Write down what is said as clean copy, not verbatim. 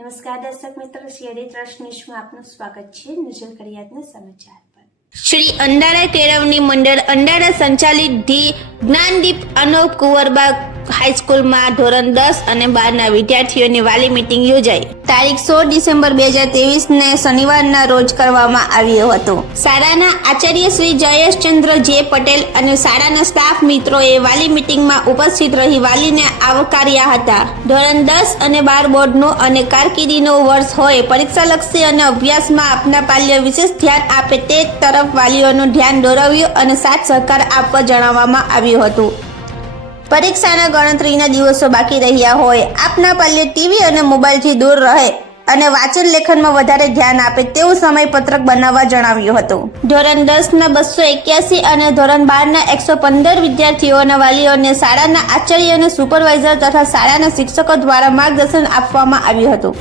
નમસ્કાર દર્શક મિત્રો, સીઆઈડી ટ્રસ્ટ ન્યૂઝમાં આપનું સ્વાગત છે। નજર કરીએ આજના સમાચાર પર। શ્રી અંડારા કેળવણી મંડળ અંડારા સંચાલિત ધી જ્ઞાનદીપ અનોપ કુંવરબા હાઈસ્કૂલમાં ધોરણ 10 અને 12ના વિદ્યાર્થીઓની વાલી મીટિંગ યોજાઈ। તારીખ 16 ડિસેમ્બર 2023ને શનિવારના રોજ કરવામાં આવ્યો હતો। શાળાના આચાર્ય શ્રી જયેશચંદ્ર જે પટેલ અને શાળાના સ્ટાફ મિત્રોએ વાલી મીટિંગમાં ઉપસ્થિત રહી વાલીને આવકાર્યા હતા। ધોરણ 10 અને 12 બોર્ડનો અને કારકિર્દીનો વર્ષ હોય, પરીક્ષાલક્ષી અને અભ્યાસમાં આપના પાલ્ય વિશેષ ધ્યાન આપે તે તરફ વાલીઓનું ધ્યાન દોરાવ્યું અને સાથ સહકાર આપવા જણાવવામાં આવ્યું હતું। પરીક્ષાના ગણતરીના દિવસો બાકી રહ્યા હોય, આપના પાલ્ય ટીવી અને મોબાઈલથી દૂર રહે અને વાંચન લેખનમાં વધારે ધ્યાન આપે તેવું સમયપત્રક બનાવવા જણાવ્યું હતું। ધોરણ 10ના 281 અને ધોરણ 12ના 115 વિદ્યાર્થીઓના વાલીઓને શાળાના આચાર્ય અને સુપરવાઇઝર તથા શાળાના શિક્ષકો દ્વારા માર્ગદર્શન આપવામાં આવ્યું હતું।